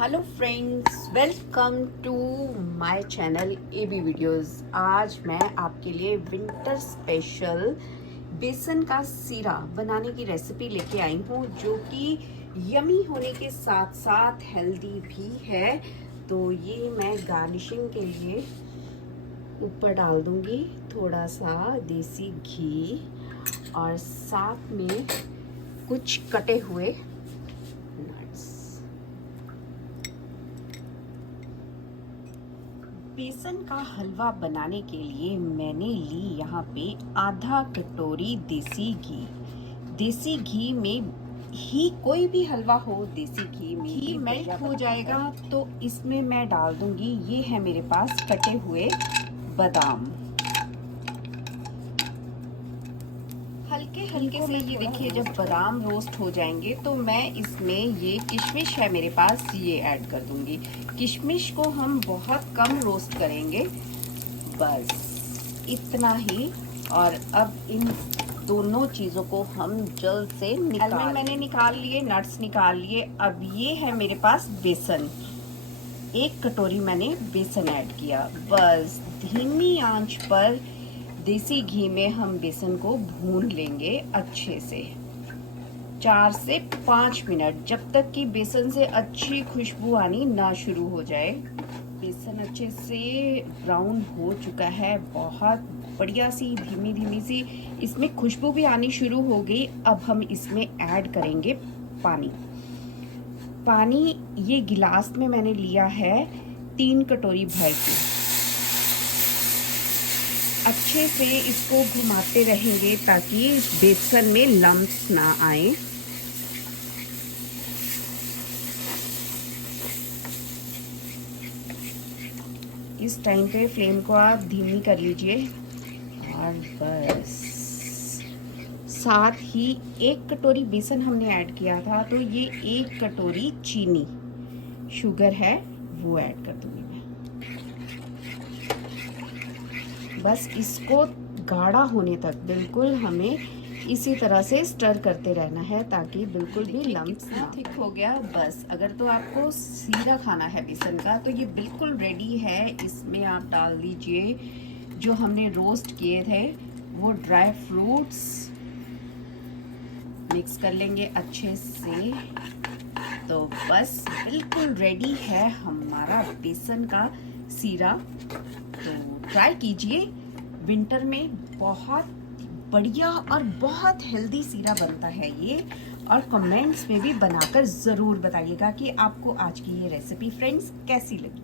Hello friends, welcome to my channel AB videos. आज मैं आपके लिए विंटर स्पेशल बेसन का सीरा बनाने की रेसिपी लेके आई हूँ, जो कि यमी होने के साथ साथ हेल्दी भी है। तो ये मैं गार्निशिंग के लिए ऊपर डाल दूँगी थोड़ा सा देसी घी और साथ में कुछ कटे हुए नट्स। बेसन का हलवा बनाने के लिए मैंने ली यहाँ पे आधा कटोरी देसी घी। देसी घी में ही कोई भी हलवा हो, देसी घी में ही मेल्ट हो जाएगा। तो इसमें मैं डाल दूंगी, ये है मेरे पास कटे हुए बादाम। हल्के हल्के से ये देखिए, जब बादाम रोस्ट हो जाएंगे तो मैं इसमें ये किशमिश है मेरे पास, ये ऐड कर दूंगी। किशमिश को हम बहुत कम रोस्ट करेंगे, बस इतना ही। और अब इन दोनों चीज़ों को हम जल्द से निकाल, मैंने निकाल लिए, नट्स निकाल लिए। अब ये है मेरे पास बेसन, 1 कटोरी मैंने बेसन ऐड किया। बस धीमी आंच पर देसी घी में हम बेसन को भून लेंगे अच्छे से 4 से 5 मिनट, जब तक कि बेसन से अच्छी खुशबू आनी ना शुरू हो जाए। बेसन अच्छे से ब्राउन हो चुका है, बहुत बढ़िया सी धीमी धीमी सी इसमें खुशबू भी आनी शुरू हो गई। अब हम इसमें ऐड करेंगे पानी। पानी ये गिलास में मैंने लिया है 3 कटोरी भर के। अच्छे से इसको घुमाते रहेंगे ताकि बेसन में लम्प्स ना आए। इस टाइम पे फ्लेम को आप धीमी कर लीजिए। और बस साथ ही 1 कटोरी बेसन हमने ऐड किया था, तो ये 1 कटोरी चीनी शुगर है वो ऐड कर दूंगी मैं। बस इसको गाढ़ा होने तक बिल्कुल हमें इसी तरह से स्टर करते रहना है, ताकि बिल्कुल भी लम्प्स ना। ठीक हो गया। बस अगर तो आपको सीरा खाना है बेसन का, तो ये बिल्कुल रेडी है। इसमें आप डाल दीजिए जो हमने रोस्ट किए थे वो ड्राई फ्रूट्स, मिक्स कर लेंगे अच्छे से। तो बस बिल्कुल रेडी है हमारा बेसन का सीरा। तो ट्राई कीजिए, विंटर में बहुत बढ़िया और बहुत हेल्दी सीरा बनता है ये। और कमेंट्स में भी बनाकर ज़रूर बताइएगा कि आपको आज की ये रेसिपी फ्रेंड्स कैसी लगी।